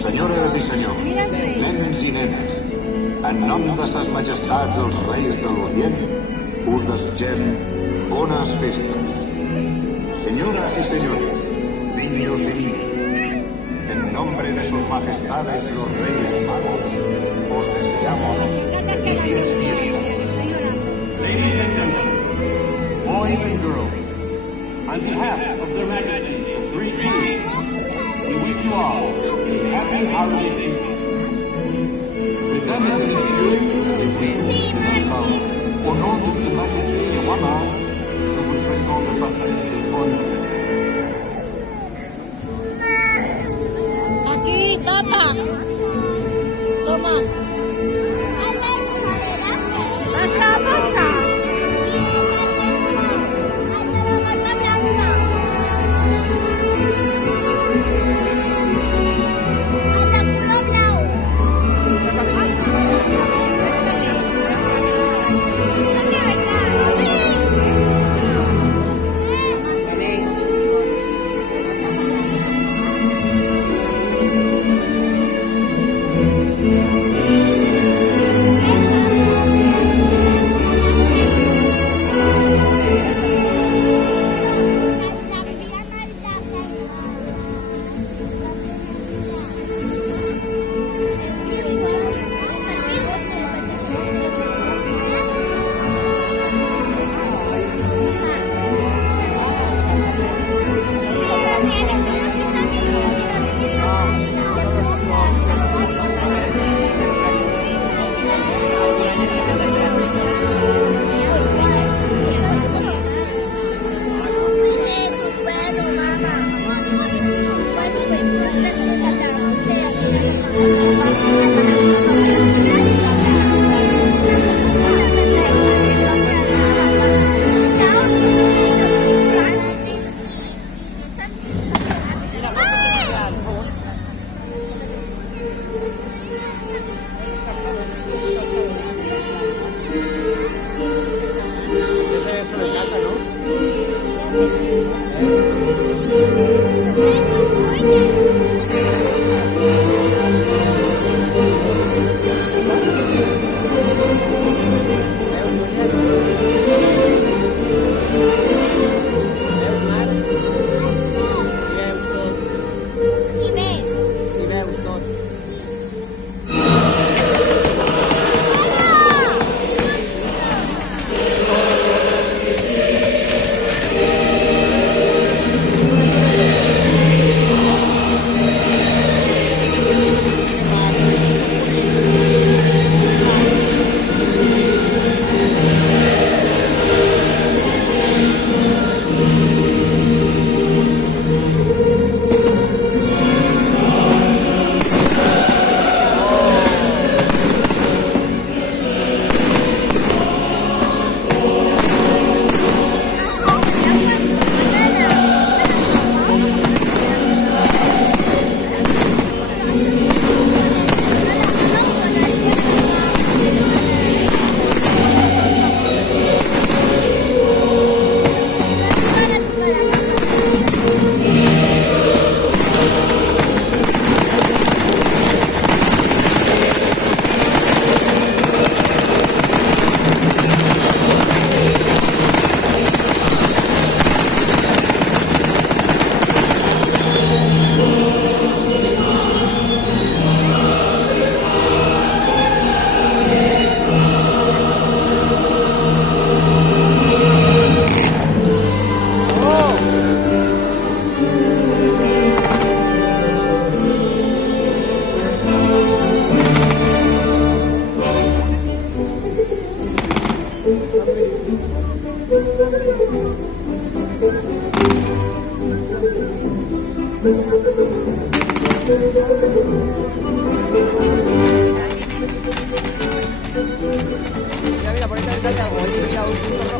Senyores i senyors, nens i nenes, en nom de ses majestats els reis de l'Orient, us desitgem bones festes. Señoras y señores, niños y niñas, en nombre de sus majestades los reyes magos, os deseamos felices fiestas. Ladies and gentlemen, boys and girls, on behalf of their majesties, the three kings, we wish you all a happy holiday season. Mesdames et messieurs, au nom de Sa Majesté le Roi Mage, nous vous souhaitons de passer de bonnes fêtes. Aquí, tapa. Toma. Pasa, pasa. Thank you. rojo.